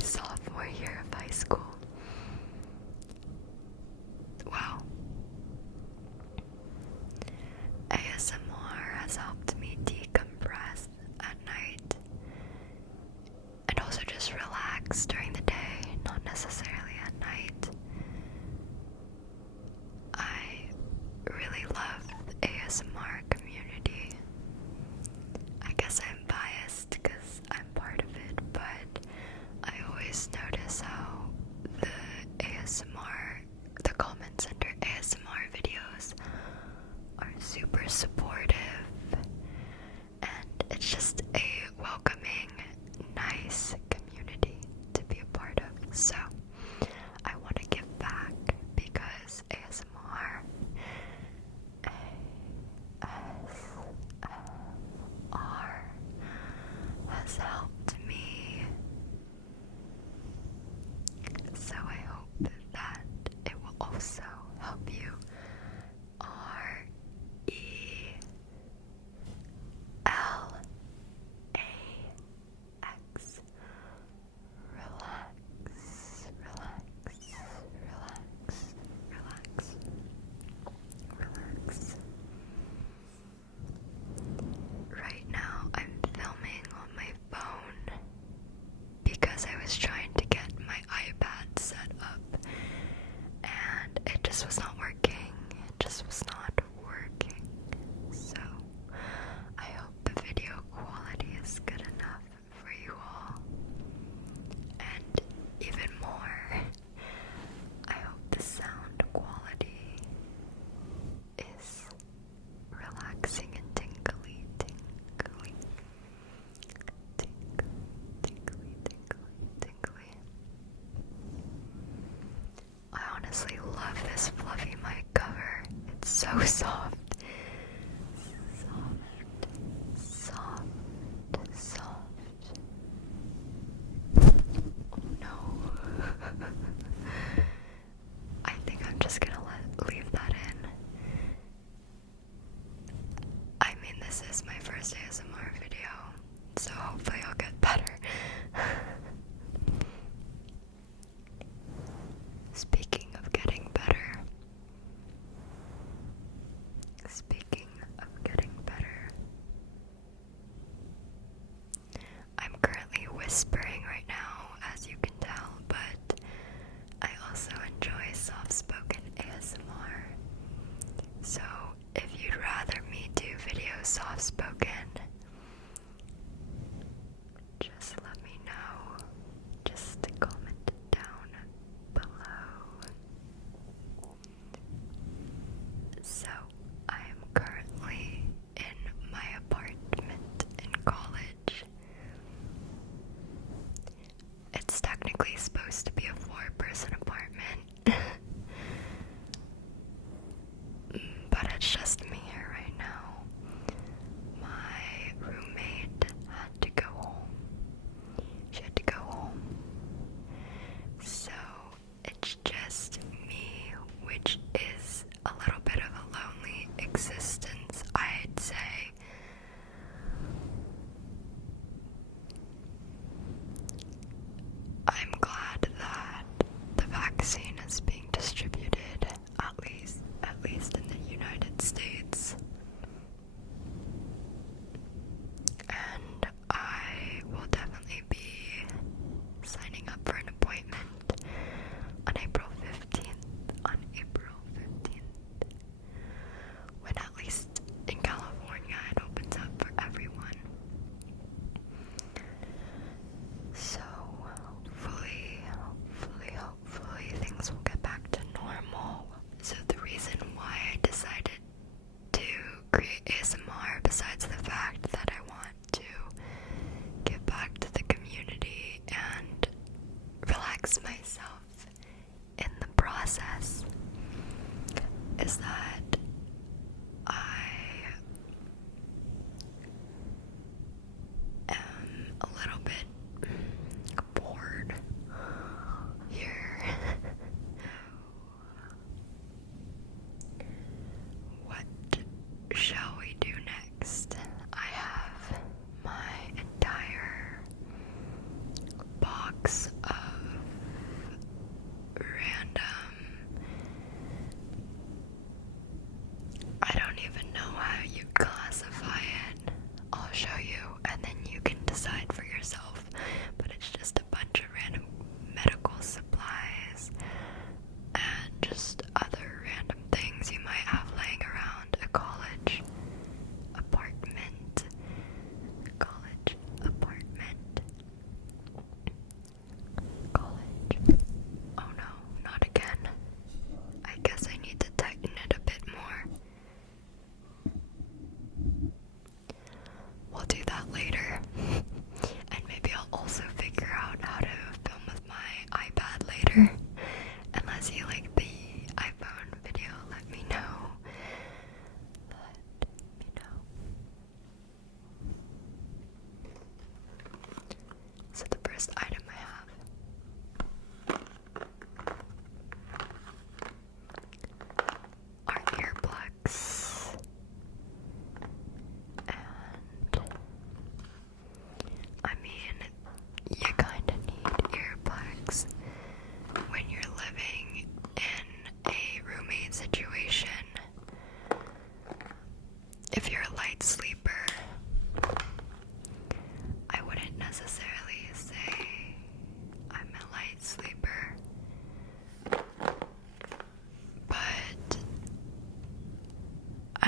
sophomore year of high school. Wow. ASMR has helped me decompress at night and also just relax during the day, not necessarily at night. I really love the ASMR community. I guess I'm biased because I'm part of it, but I always notice how the comments under ASMR videos are super supportive, and it's just a welcoming, nice community to be a part of. So I want to give back because ASMR has helped me. So I hope that it will also help you. RELAX. Relax. Right now I'm filming on my phone because I was trying to get my iPad set up and it just was not working. So I hope the video quality is good enough for you all. And even more, I hope the sound quality is relaxing and tingly. I honestly love this fluffy mic cover. It's so soft. Soft. Oh no. I think I'm just gonna leave that in. I mean, this is my first ASMR video, so hopefully I'll get better. Speaking of getting better,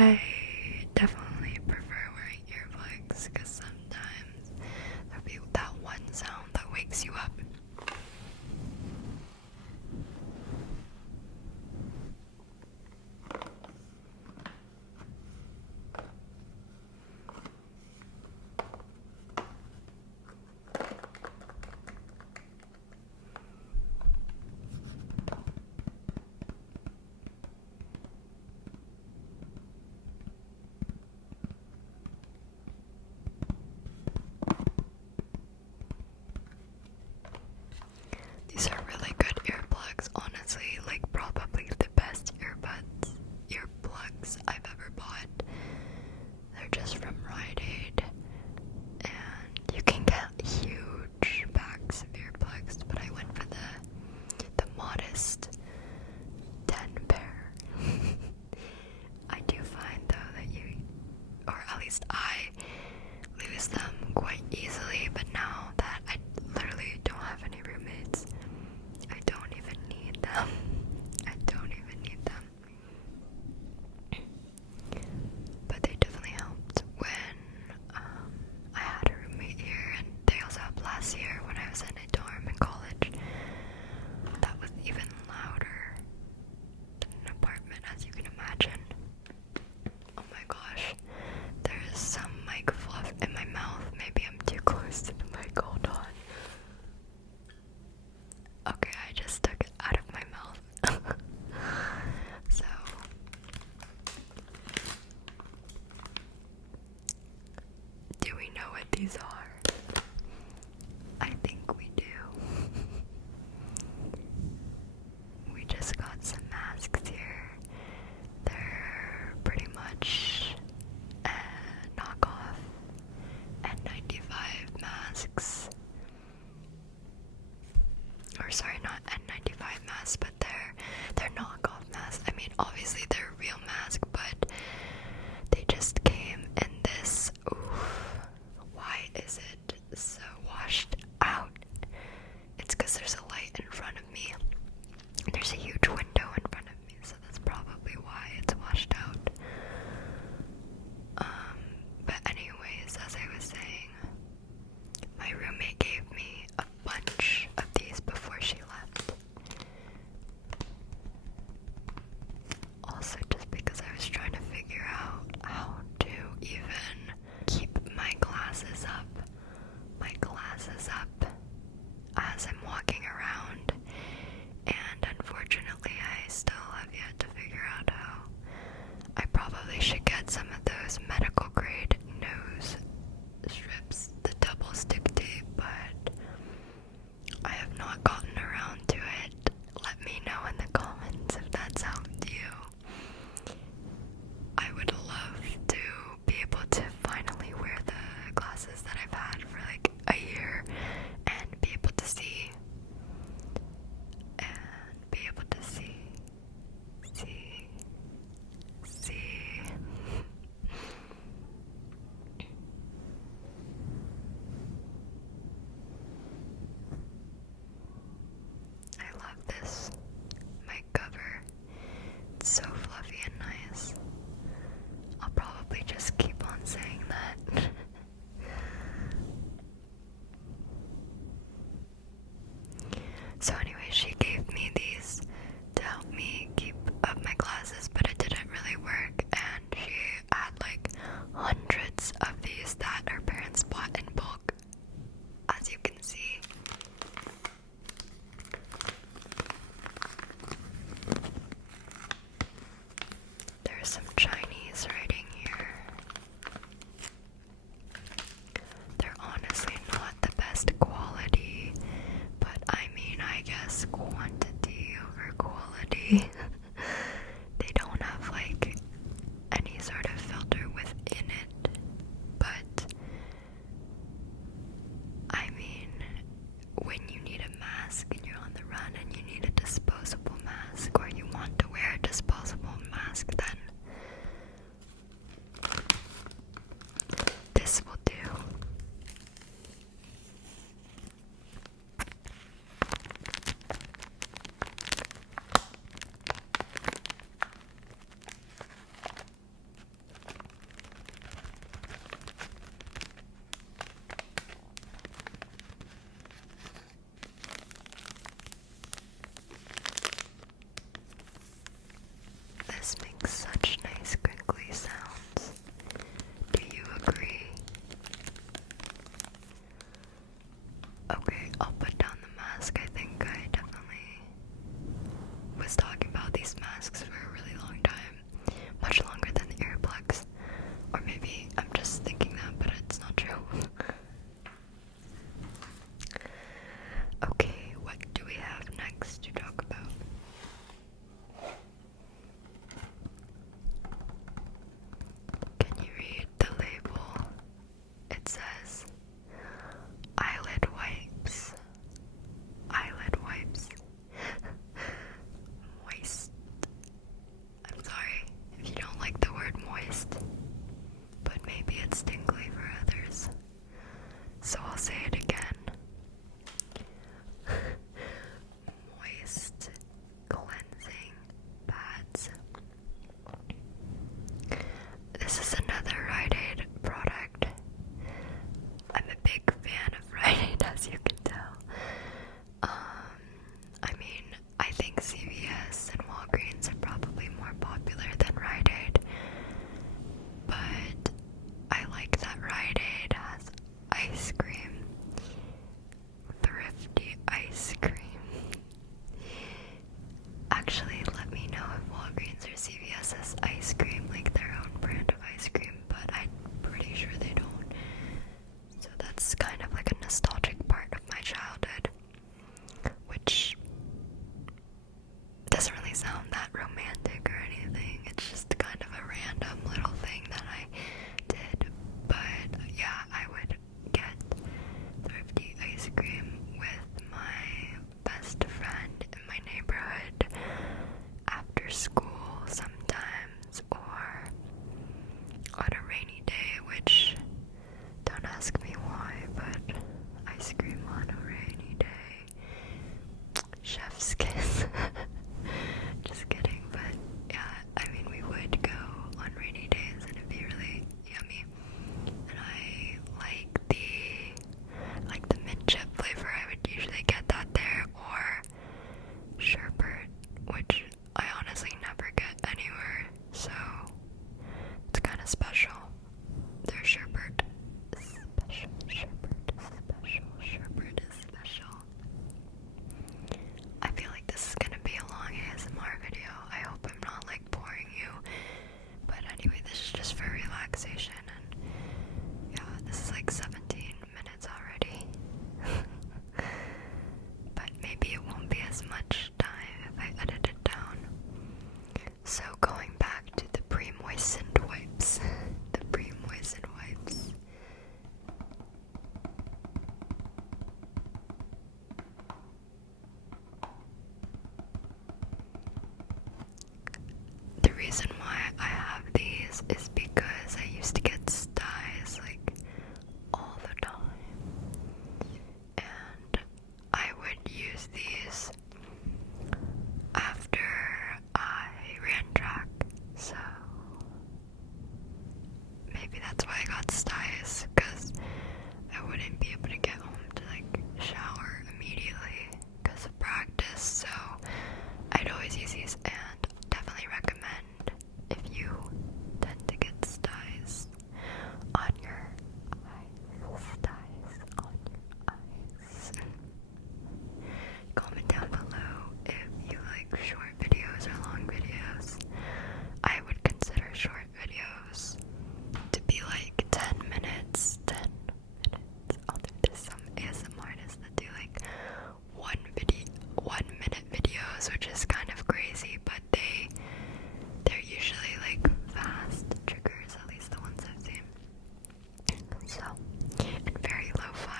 I definitely prefer wearing earplugs because sometimes there'll be that one sound that wakes you up. These are really good earplugs, honestly, like probably the best earplugs I've ever bought. They're just from Rite Aid, and you can get huge packs of earplugs, but I went for the modest 10 pair. I do find though that you, or at least I, lose them quite easily, but now that I literally don't have any roommates, I don't even need them. I don't even need them. But they definitely helped when I had a roommate here, and they also helped last year when I was in a dorm in college. That was even louder than an apartment, as you can imagine. Oh my gosh, there's some mic fluff in my mouth. Maybe I'm too close to the mic. Hold on. Okay, I just took it out of my mouth. So, do we know what these are? I think we do. We just got some masks here. They're pretty much knockoff N95 masks. Or sorry, not N95 masks, but they're knockoff masks. I mean, obviously they're a real mask, but they just came in this. Oof, why is it so washed out? It's because there's a light in front of me. There's a huge window in front of me, so that's probably why it's washed out. But anyways, as I was saying, my roommate gave me a bunch of these before she left. Also, just because I was trying to figure out how to even keep my glasses up as I'm walking around, and unfortunately I still have yet to figure out how. I probably should get some of those medical grade nose strips, the double stick tape, but I have not gotten around to it. Let me know in the comments if that's helped you. I would love to be able to finally wear the glasses that I've had for like a year and be able to see. I love this mic cover. It's so fluffy and nice. I'll probably just keep on saying that. So anyway, she gave me these to help me keep up my glasses, but it didn't really work, and she had like hundreds of these that her parents bought in bulk, as you can see. There's some Chinese writing here. They're honestly not the best quality, but I mean, I guess quantity over quality. They don't have like any sort of filter within it, but I mean, when you need a mask and you're on the run and you need a disposable mask, or you want to wear a disposable mask, then this will do. kiss. Just kidding, but yeah, I mean, we would go on rainy days and it'd be really yummy. And I like the mint chip flavor. I would usually get that there, or sherbet, which I honestly never get anywhere, so it's kind of special. Their sherbet is special, sherbet is special. I feel like this is gonna be a long ASMR video. I hope I'm not like boring you, but anyway, this is just for relaxation, and yeah, this is like 17 minutes already. But maybe it won't be as much time if I edit it down. So going back to the pre-moistened wipes. The pre-moistened wipes. The reason why I have these is because I used to get styes like all the time. And I would use these after I ran track, so maybe that's why I got styes, because I wouldn't be able to get home to like shower immediately because of practice, so I'd always use these, and definitely recommend if you tend to get styes on your eyes. Comment down below if you like short videos or long videos. I would consider short videos to be like 10 minutes. Although there's some ASMR artists that do like 1 minute videos, which is kind of crazy, but they're usually like fast triggers, at least the ones I've seen. So, and very lo-fi.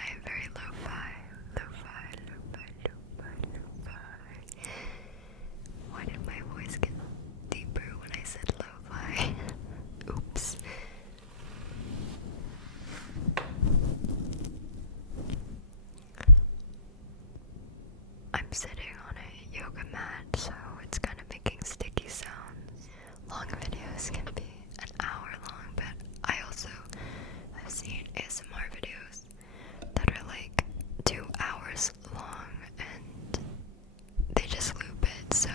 Why did my voice get deeper when I said lo-fi? Oops. I'm sitting on a yoga mat, so it's kind of making sticky sounds. Long videos can be an hour long, but I also have seen ASMR videos that are like 2 hours long, and they just loop it, so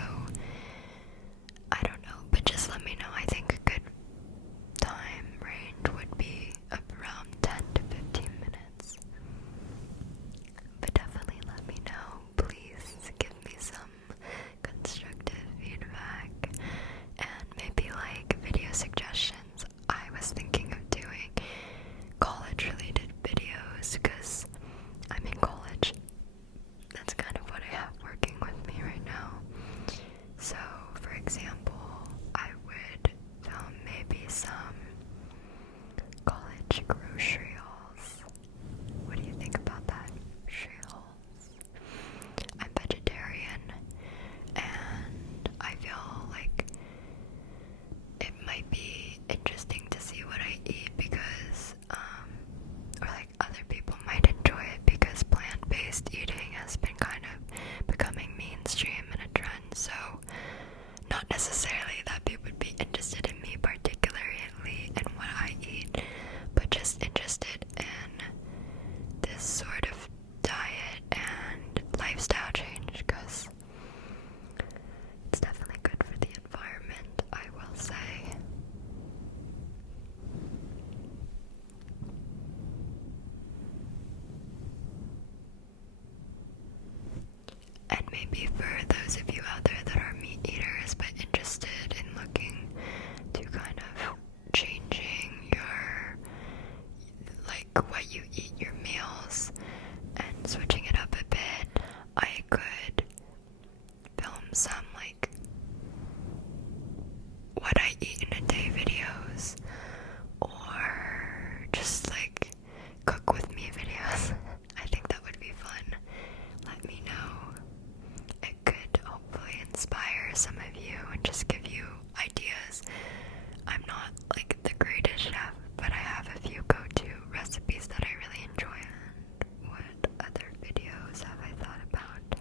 I don't know, but just let me know. I think a good time range would be around 10 to 15 minutes. But definitely let me know. Please give me some constructive feedback and maybe like video suggestions. I was thinking of doing college-related videos because I'm in college. That's kind of what I have working with me right now. So, for example, I would film maybe some college grocery hauls. What do you think about that? Grocery hauls. I'm vegetarian, and I feel like it might be interesting to see what I eat because, or like other people might enjoy it because plant-based eating has been kind of becoming mainstream and a trend, so not necessarily that people would be interested in me particularly and what I eat, but just interested in this sort of diet and lifestyle change because it's definitely good for the environment, I will say. And maybe for those of you out there that are meat eaters but interested in looking to kind of changing your, like what you eat, your meals, and switching it up a bit, I could film some like what I eat in a day videos, or just like cook with me videos. I think that would be fun. Let me know. It could hopefully inspire some of you and just give you ideas. I'm not like the greatest chef, but I have a few go-to recipes that I really enjoy. And what other videos have I thought about?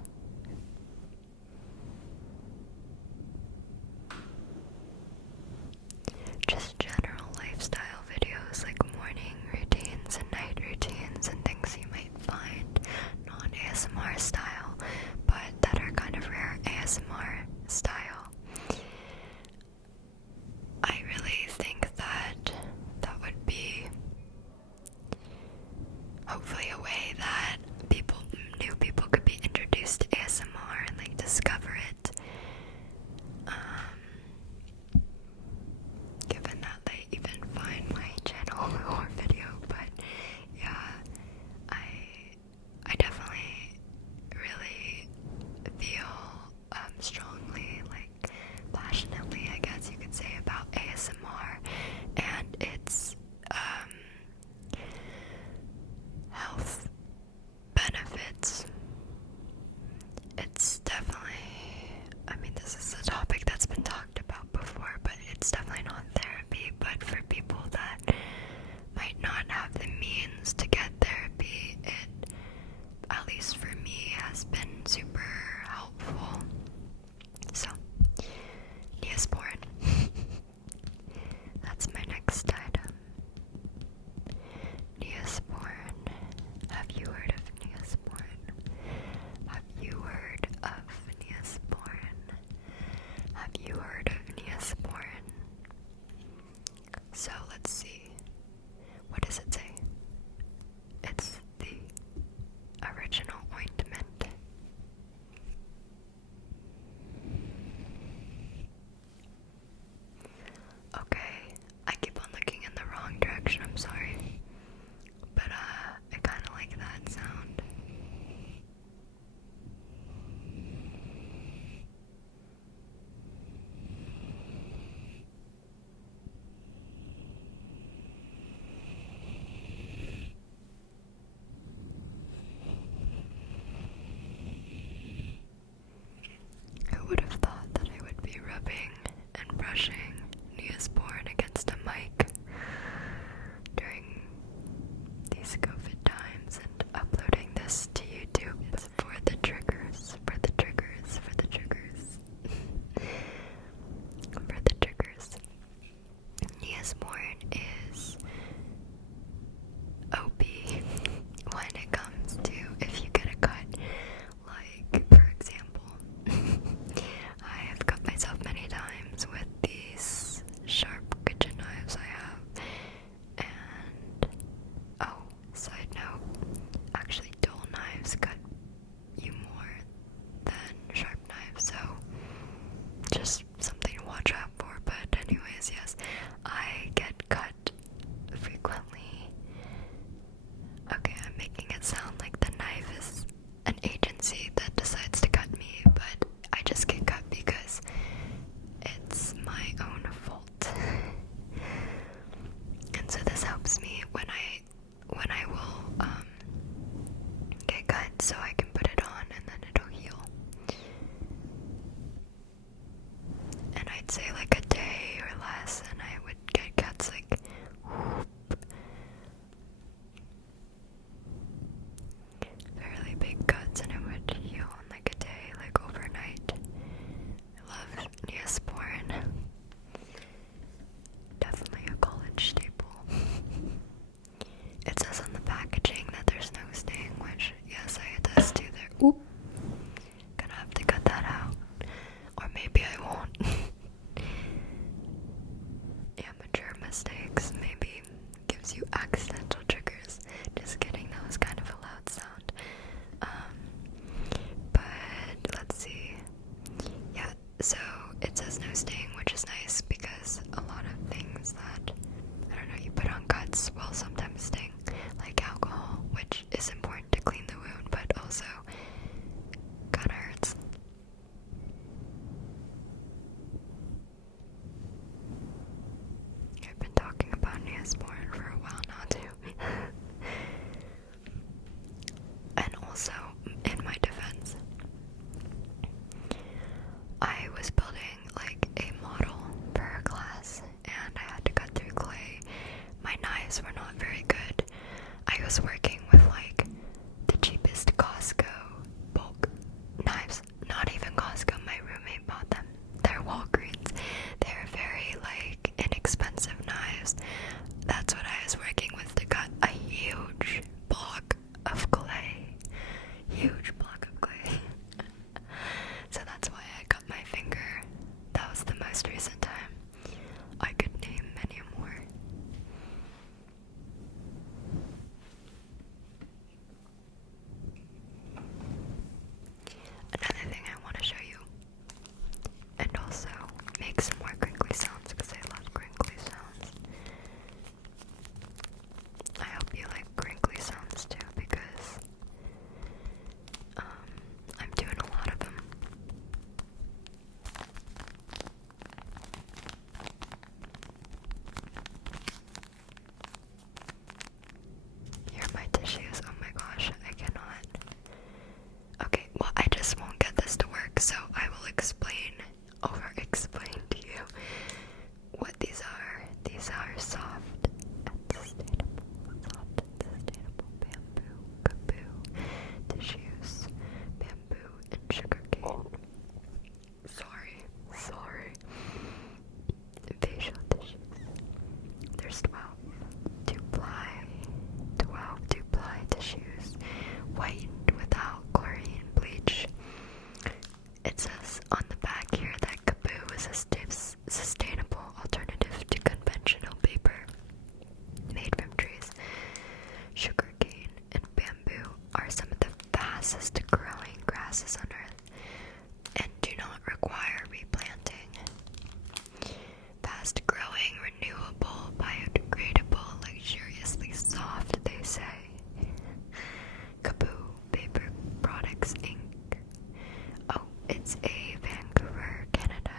It's a Vancouver, Canada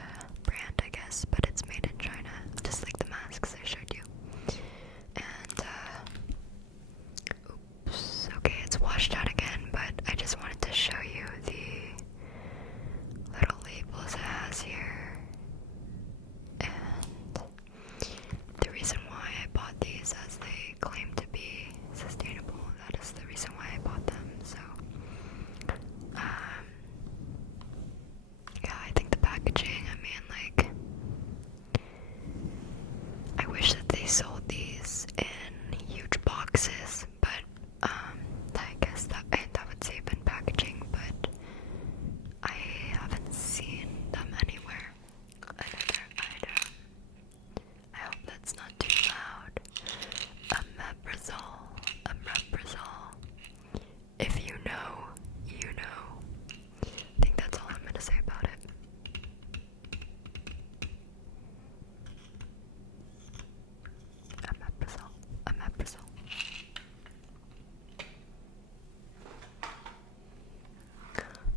brand, I guess, but it's made in China, just like the masks I showed you. And, oops, okay, it's washed out again, but I just wanted to show you the little labels it has here. And the reason why I bought these, as they claim to be sustainable, that is the reason why I bought them. So, yeah, I think the packaging, I mean, like, I wish that they sold these in huge boxes, but, I guess that would save in packaging, but I haven't seen them anywhere. Another item. I hope that's not too loud. Omeprazole. If you know, you know. I think that's all I'm gonna say about it. Omeprazole.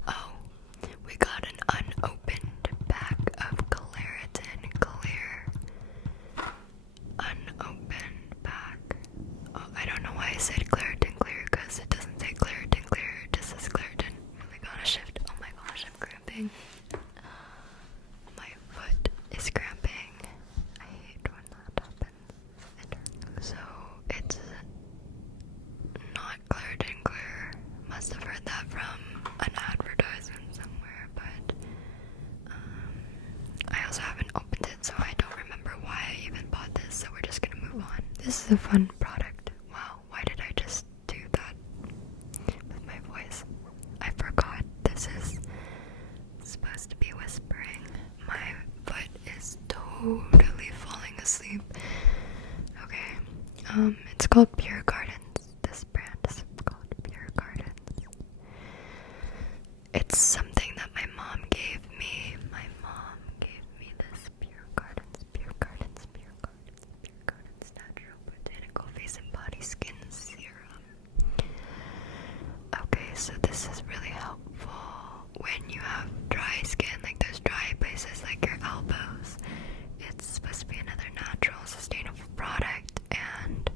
Oh, we got an unopened pack of Claritin Clear. Unopened pack. Oh, I don't know why I said Claritin Clear, because it doesn't say Claritin Clear, it just says Claritin. Really gotta shift. Oh my gosh, I'm cramping. My foot is cramping. I hate when that happens. So, it's not Claritin Clear. Must have heard that from an advertisement somewhere, but I also haven't opened it, so I don't remember why I even bought this, so we're just gonna move on. This is a fun product. Wow, why did I just do that with my voice? I forgot this is supposed to be whispering. My foot is totally falling asleep. Okay, it's called Pure Gardens. This brand is called Pure Gardens. It's something that my mom gave me. My mom gave me this Pure Gardens Natural Botanical Face and Body Skin Serum. Okay, so this is really helpful when you have dry skin, like those dry places like your elbows. It's supposed to be another natural, sustainable product, and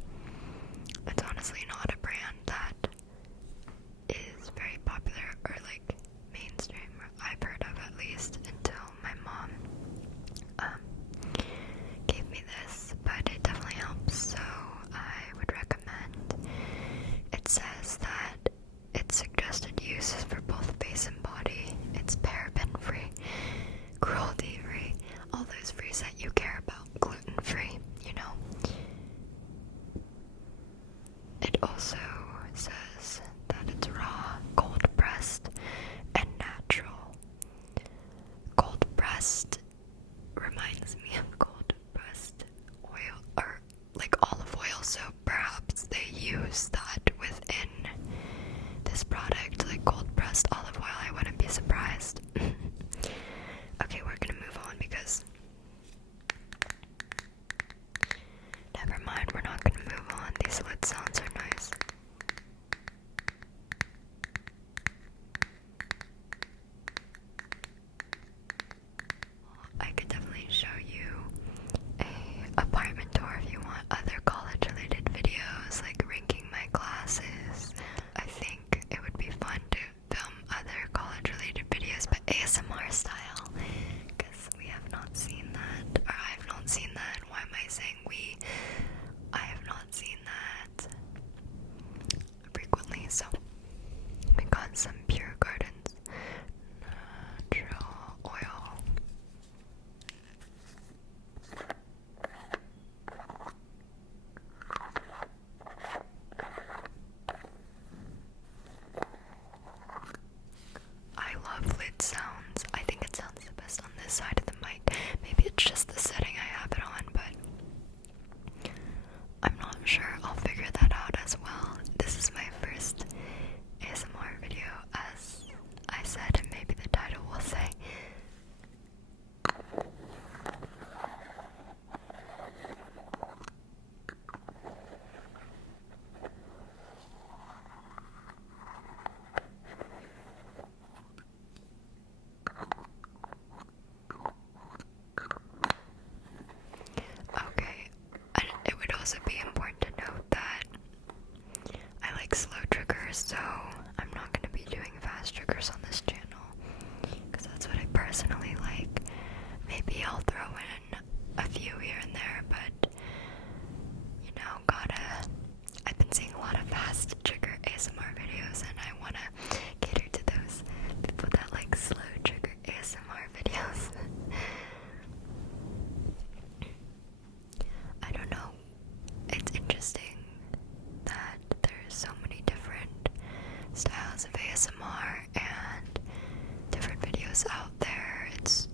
videos out there. It's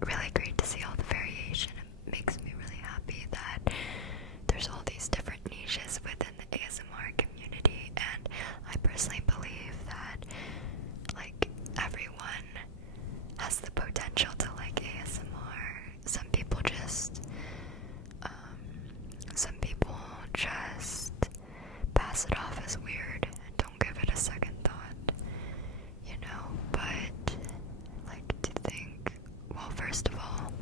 really great to see all the variation. It makes me really happy that there's all these different niches within the ASMR community, and I personally believe that like everyone has the potential to like ASMR. Some people just pass it off as weird and don't give it a second thought, you know, but like to think, well, first of all,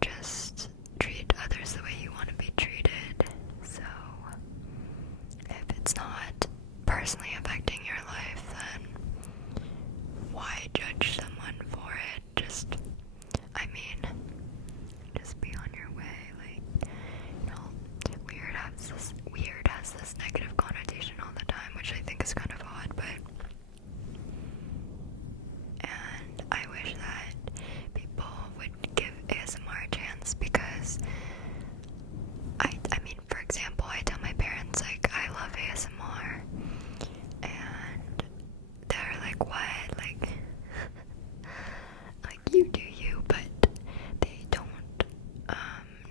just treat others the way you want to be treated. So if it's not personally affecting your life, then why judge someone for it? Just be on your way. Like, you know, weird has this negative connotation all the time, which I think is kind of odd, and I wish that people would give ASMR a chance, because I mean, for example, I tell my parents, like, I love ASMR, and they're like, what? Like, like, you do you, but they don't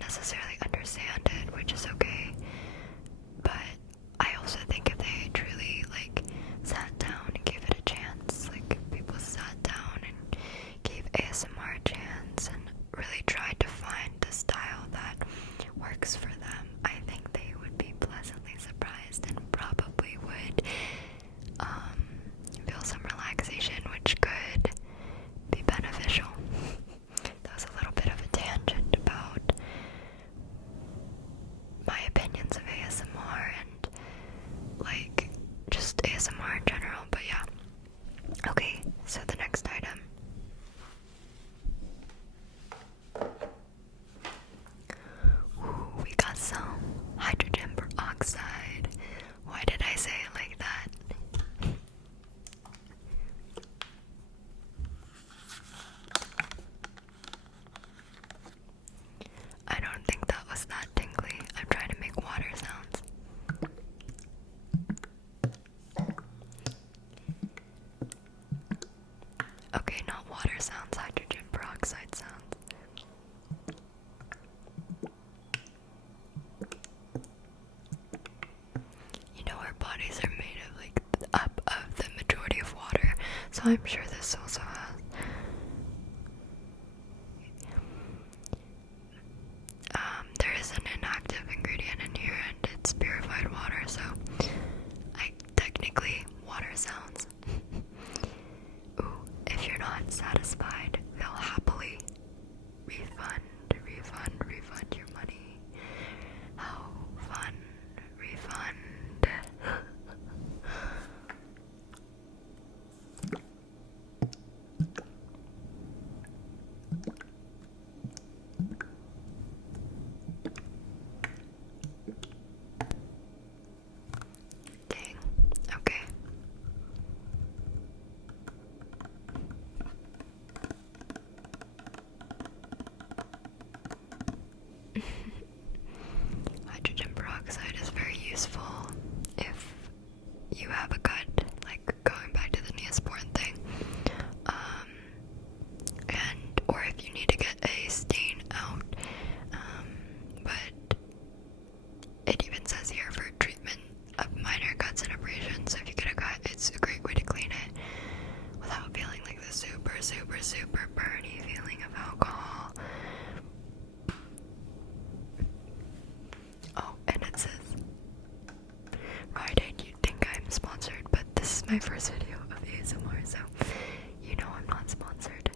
necessarily understand it, which is okay. But I also think if they truly like sat down and gave it a chance, like if people sat down and gave ASMR a chance and really tried to find the style that works for them, I think they would be pleasantly surprised and probably would feel some relaxation, which could be beneficial. That was a little bit of a tangent about my opinions of ASMR and like just ASMR in general, but yeah. Okay, so the next item. Ooh, we got some hydrogen peroxide. Why did I say it like that? I don't think that was that tingly. I'm trying to make water sounds. Okay, not water sounds, hydrogen peroxide sounds. You know, our bodies are made of like up of the majority of water, so I'm sure this also has. There is an inactive ingredient in here, and it's purified water, so technically water sounds. Ooh, if you're not satisfied, they'll happily refund your money. How fun. Refund. Dang. Okay. Hydrogen peroxide is very useful if you have a cut, like going back to the Neosporin thing, or if you need to get a stain out, but it even says here for treatment of minor cuts and abrasions. So if you get a cut, it's a great way to clean it without feeling like the super burny feeling of alcohol. Oh, and it says, right, you think I'm sponsored, but this is my first video of ASMR, so you know I'm not sponsored.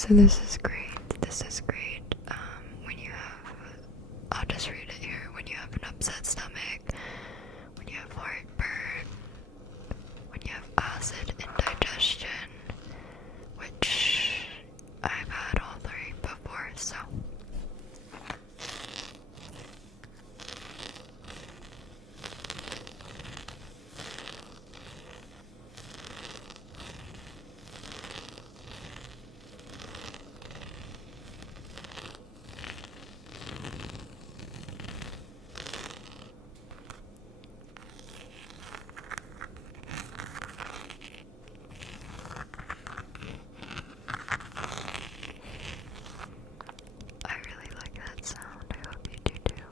So this is great. This is great. When you have, I'll just read it here. When you have an upset stomach, when you have heartburn, when you have acid indigestion, which I've had all three before, so. I really like that sound. I hope you do too.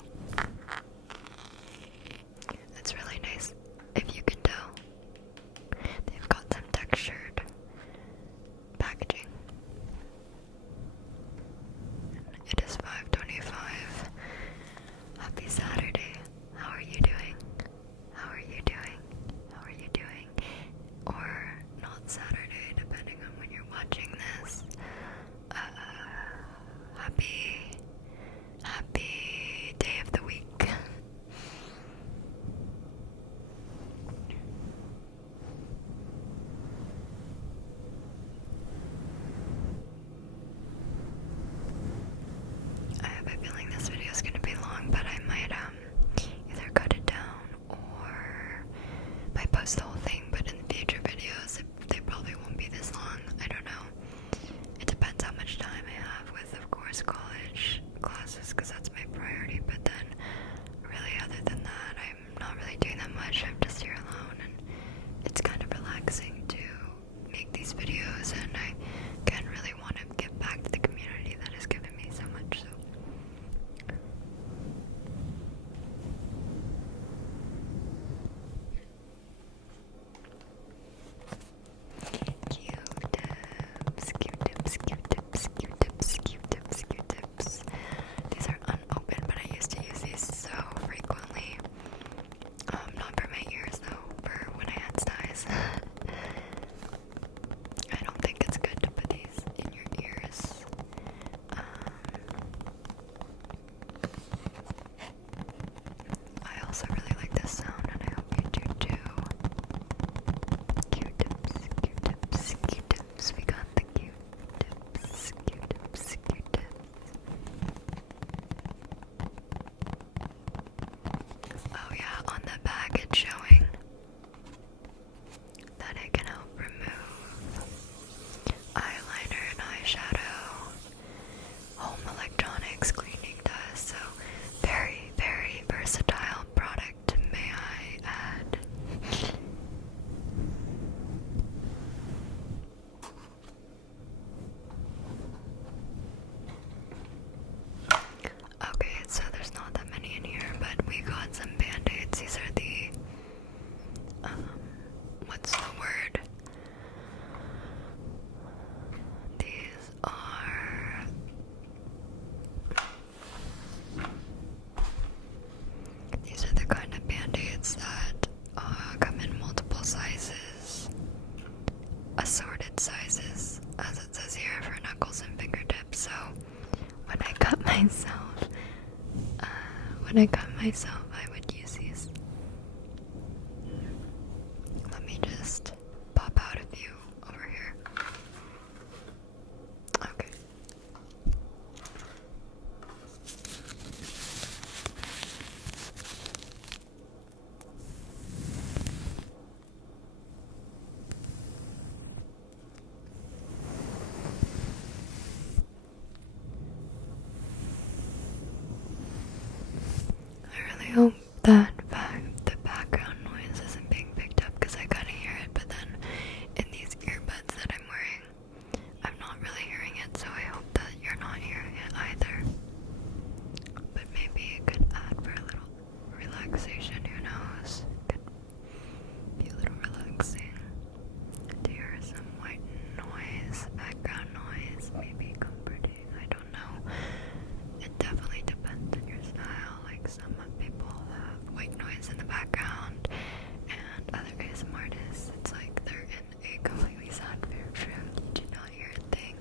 It's really nice. If you can tell, they've got some textured packaging. It is 5:25. Happy Saturday. How are you doing? How are you doing? How are you doing? Or not Saturday, depending on when you're watching this. Happy day of the week. I have a feeling this video is going to be long, but I might either cut it down or might post the whole thing, but in future videos they probably won't be this long. I don't know. It depends how much time I have with, of course, college classes, because that's my priority, but then really other than that I'm not really doing that much. I'm just here alone and it's kind of relaxing to make these videos, and I again really want to give back to the community that has given me so much. So Q-tips. These are unopened, but I used to use these so frequently. Not for my ears though, for when I had styes. I don't think it's good to put these in your ears. I also really like this sound, and I hope you do too. Q-tips. We got the Q-tips. Oh yeah, on the back it's showing that it can help remove eyeliner and eyeshadow, home electronics, cleaning dust, so very, very versatile product, may I add. Okay, so there's not that many in here, but we got some band-aids. These are the, what's the word? These are the kind of band-aids that come in multiple sizes, assorted sizes, as it says here, for knuckles and fingertips. So when I cut myself, I would use these. Let me just pop out a few over here. Okay. I really hope that the background noise isn't being picked up, because I kind of hear it, but then in these earbuds that I'm wearing, I'm not really hearing it, so I hope that you're not hearing it either. But maybe it could add for a little relaxation, who knows? It could be a little relaxing to hear some white noise, background noise, maybe comforting, I don't know. It definitely depends on your style. Like, some people have white noise in the background, and other ASMR artists, it's like they're in a completely sad bedroom. You do not hear a thing.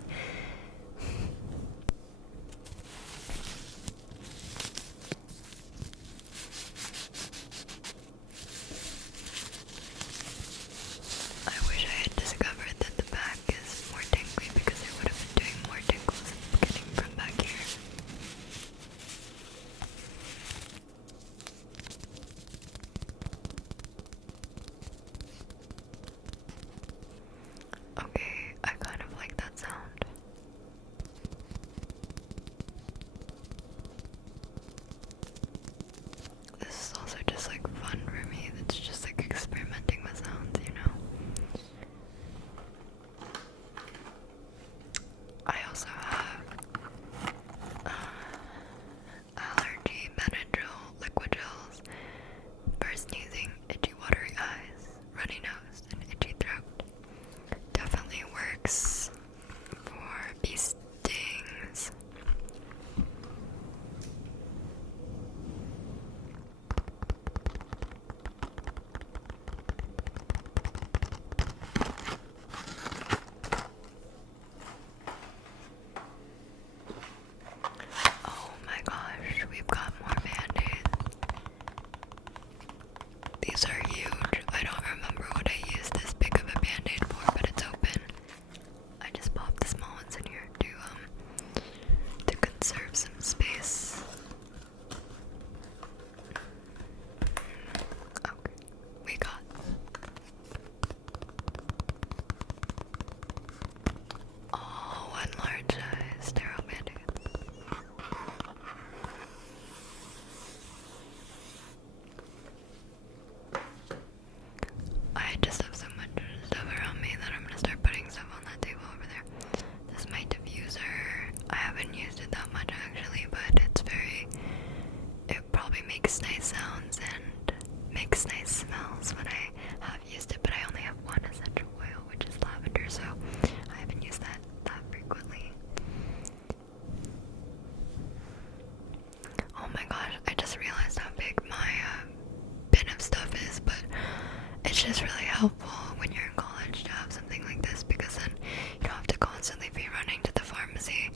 it's just really helpful when you're in college to have something like this, because then you don't have to constantly be running to the pharmacy.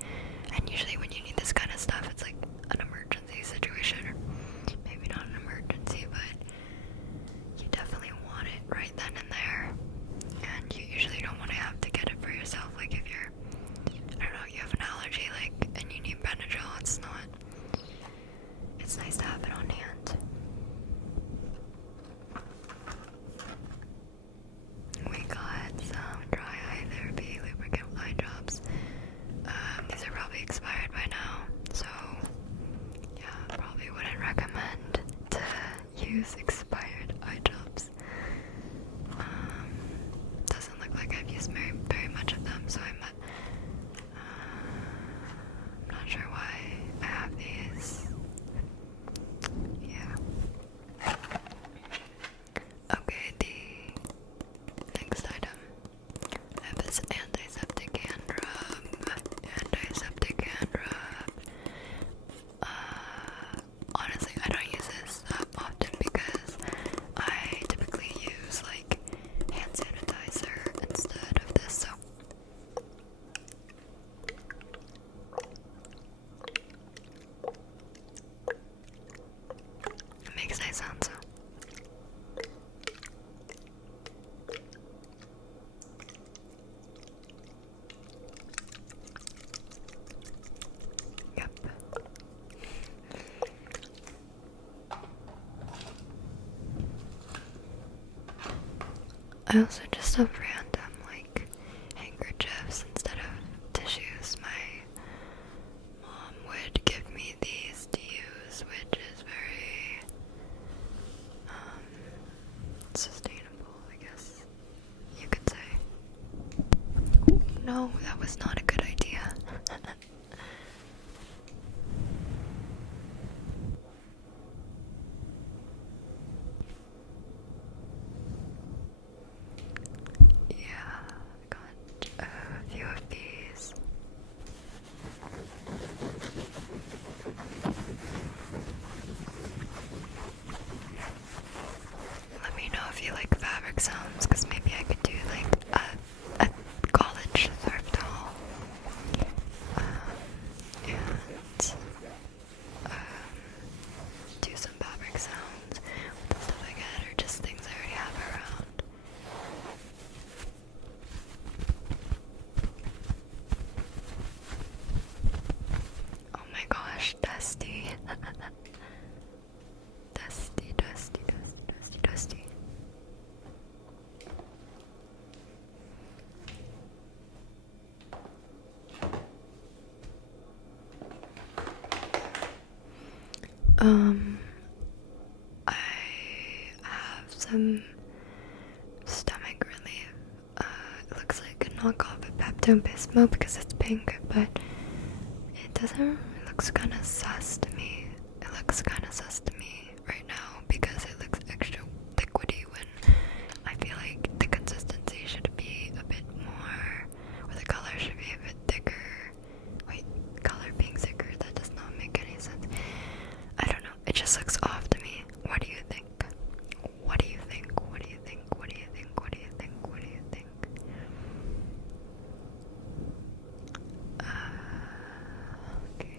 And usually when you need this kind of stuff, it's like an emergency situation, or maybe not an emergency, but you definitely want it right then and there. And you usually don't want to have to get it for yourself. Like if you're, I don't know, you have an allergy, like, and you need Benadryl, it's nice to have it on hand. We got some dry eye therapy lubricant eye drops. These are probably expired by now, so yeah, probably wouldn't recommend to use expired eye drops. Doesn't look like I've used very much of them, so I'm not sure why I have these. Yeah. Okay, the next item I have this antiseptic hand rub. Honestly, I don't use this often because I typically use like hand sanitizer instead of this, so it makes nice sounds. Yep. I also just have random like handkerchiefs instead of tissues. My mom would give me these to use, which is very sustainable, I guess you could say. No, that was not a good idea. Yeah, I got a few of these. Let me know if you like fabric sounds, because maybe I could do like a college thrift haul. And do some fabric sounds with the stuff I get, or just things I already have around. Oh my gosh, dusty. Dusty. I have some stomach relief. It looks like a knockoff of Pepto-Bismol because it's pink, but it doesn't. It looks kind of sus to me. Right now because it looks extra liquidy when I feel like the consistency should be a bit more, or the color should be a bit thicker. Wait, color being thicker, that does not make any sense. I don't know, it just looks off to me. What do you think? Okay.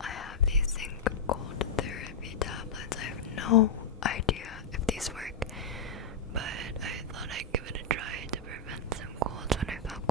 I have these zinc cold therapy tablets. I have no idea if these work, but I thought I'd give it a try to prevent some colds when I felt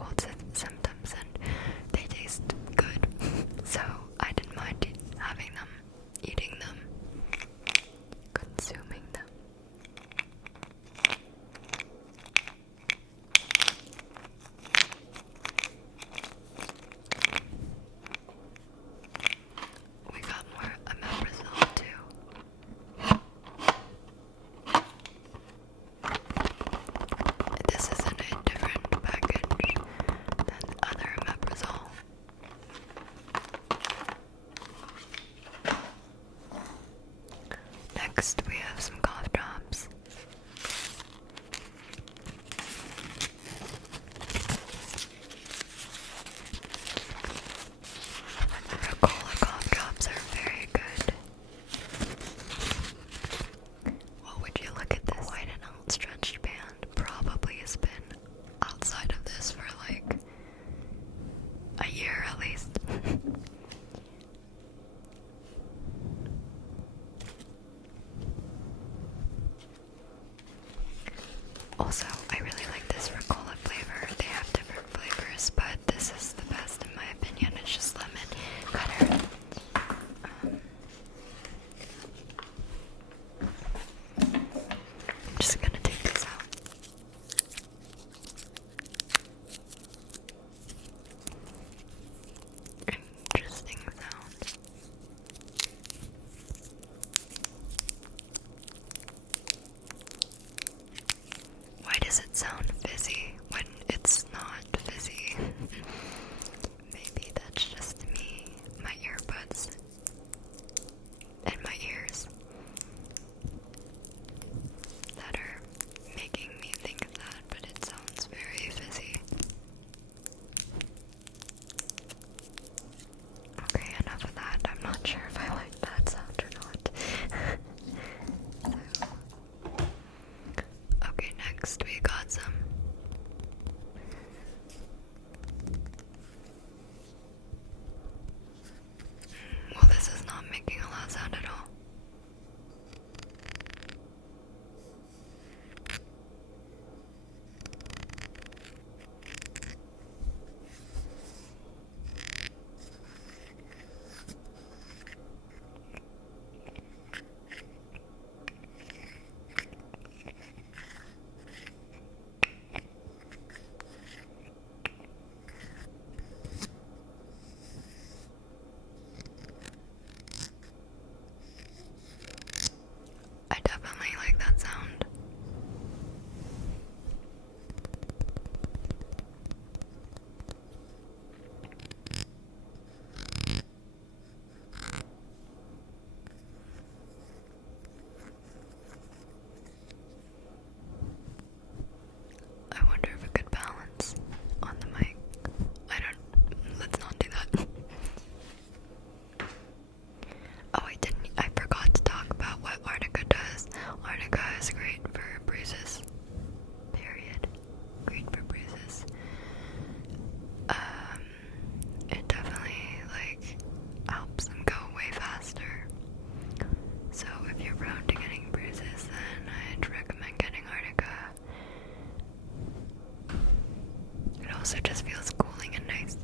also just feels cooling and nice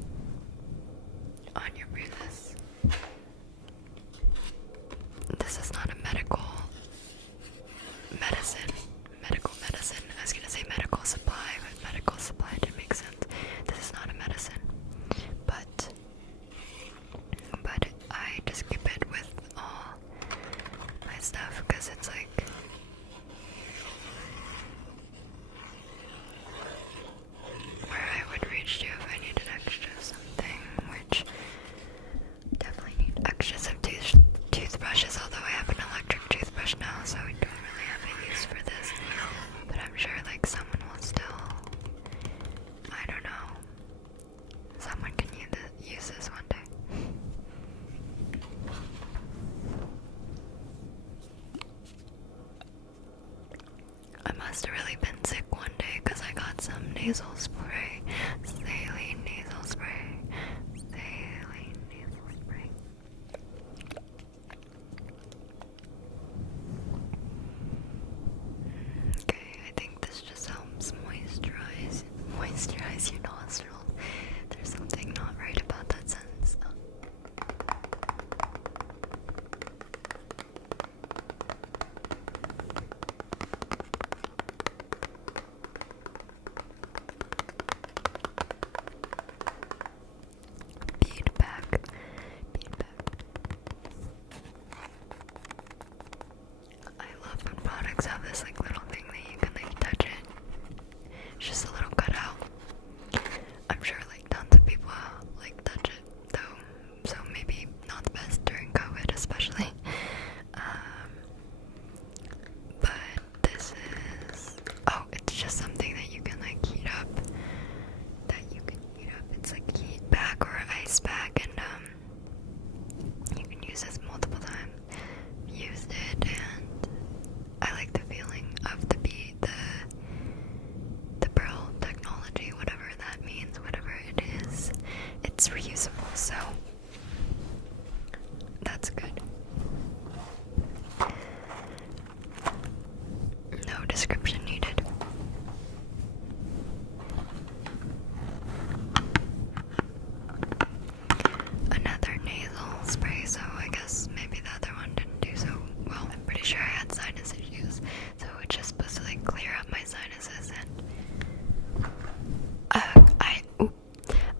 on your bruises. This is not a medical medicine. I was gonna say medical supply, but medical supply didn't make sense. This is not a medicine. But I just keep it with all my stuff because it's like where I would reach to if I needed extra something, which definitely need extras of toothbrushes, although I have an electric toothbrush now, so I don't really have a use for this. But I'm sure like someone will still, I don't know, someone can use this one day. I must have really been sick one day because I got some nasal spray. Saline nasal spray. Okay, I think this just helps moisturize your nostrils. There's something not right about that sentence. Feedback. I love when products have this like little thing that you can like touch it. It's just a little cutout. I'm sure like tons of people like touch it though, so maybe not the best during COVID especially. But this is, oh, it's just something that you can like heat up. It's like heat pack or ice pack, and you can use this multiple times. Used it, and I like the feeling of the pearl technology, whatever that means, whatever it is. It's reusable, so that's good. No description needed. Another nasal spray, so I guess maybe the other one didn't do so well. I'm pretty sure I had sinus issues, so it's just supposed to like clear up my sinuses, and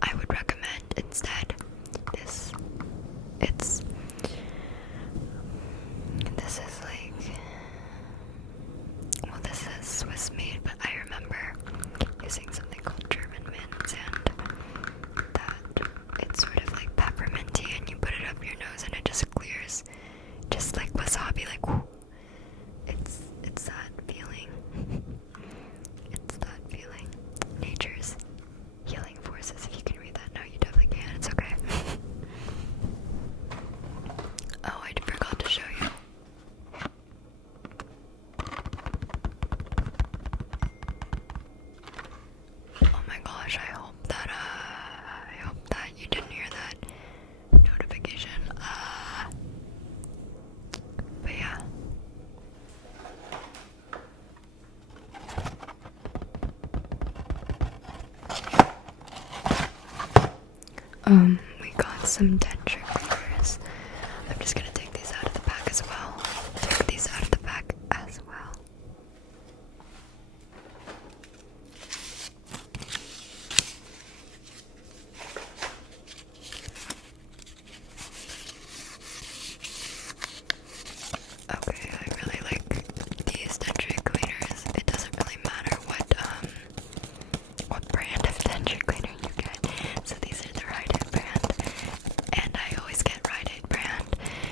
I would recommend instead this. This is like, well, this is Swiss made, but I remember using something called German mints, and that it's sort of like pepperminty, and you put it up your nose and it just clears, just like wasabi, like whoo. It's that feeling. It's that feeling. Nature's healing forces. If you can read that, no, you definitely can. It's okay. Oh, I forgot to show you. Oh my gosh, I hope that you didn't hear that notification. But yeah. We got some denture cleaners. I'm just gonna take these out of the pack as well. Okay, I really like these denture cleaners. It doesn't really matter what brand of denture cleaner you get. So these are the Rite Aid brand, and I always get Rite Aid brand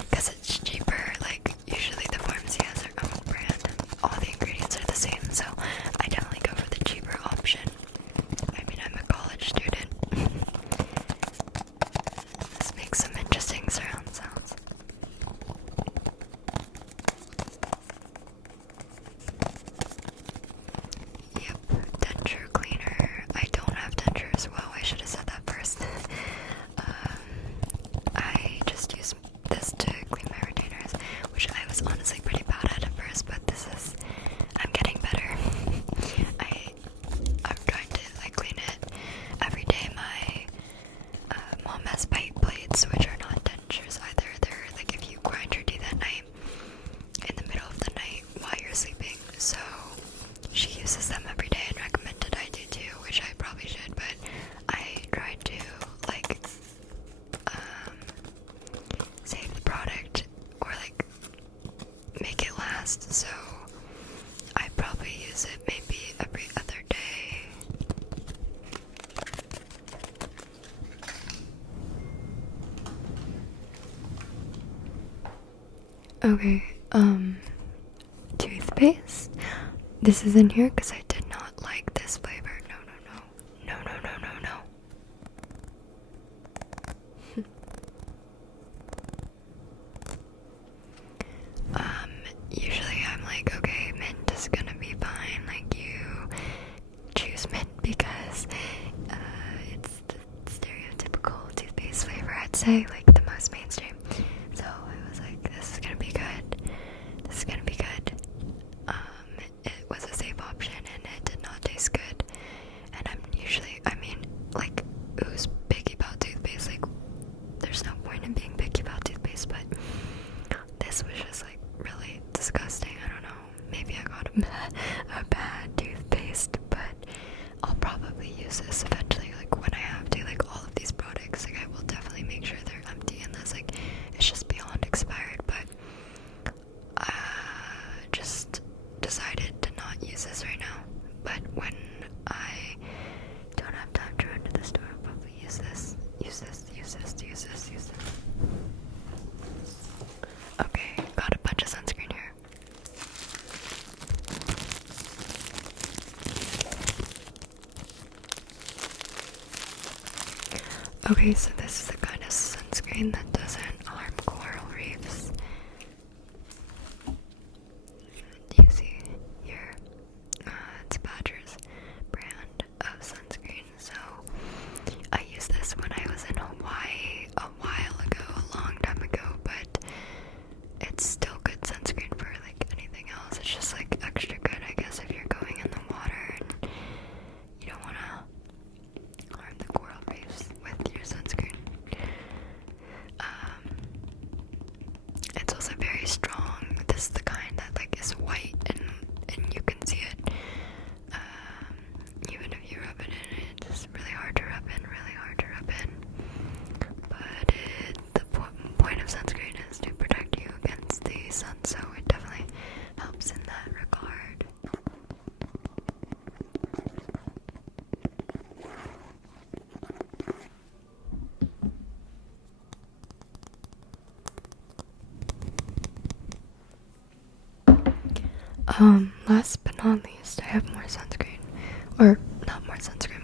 because it's cheaper. Like usually the pharmacy has their own brand, and all the ingredients are the same. So I definitely go for the cheaper option. I mean, I'm a college student. This makes some interesting surround sounds. Yep, denture cleaner. I don't Okay, toothpaste. This is in here because I did not like this flavor. No, no, no. No, no, no, no, no. Usually I'm like, okay, mint is gonna be fine. Like, you choose mint because it's the stereotypical toothpaste flavor, I'd say, like the most mainstream. So I was like, this is gonna be good. This is gonna be good. It was a safe option and it did not taste good. And I mean, like, who's picky about toothpaste? Like, there's no point in being picky about toothpaste, but this was just like really disgusting. I don't know. Maybe I got a bad toothpaste, but I'll probably use this eventually. Like, when I have to, like, all of these products, like, I will definitely make sure they're empty, and that's like, it's just beyond expired. But just decided to not use this right now. But when I don't have time to run to the store, I'll probably use this. Okay, got a bunch of sunscreen here. Okay, so this is the kind of sunscreen that doesn't harm coral reefs. You see here, it's Badger's brand of sunscreen. So I used this when I was in Hawaii a while ago, a long time ago, but it's still good sunscreen for like anything else. It's just like extra good, I guess, if you're going in the water and you don't want to harm the coral reefs with your sunscreen. It's also very strong. This is the kind that like is white and you can see it. Even if you rub it in, it's really hard to rub in, But the point of sunscreen is to protect you against the sun, so it definitely helps in that regard. Last but not least, I have more sunscreen. Or, not more sunscreen,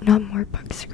not more bug screen.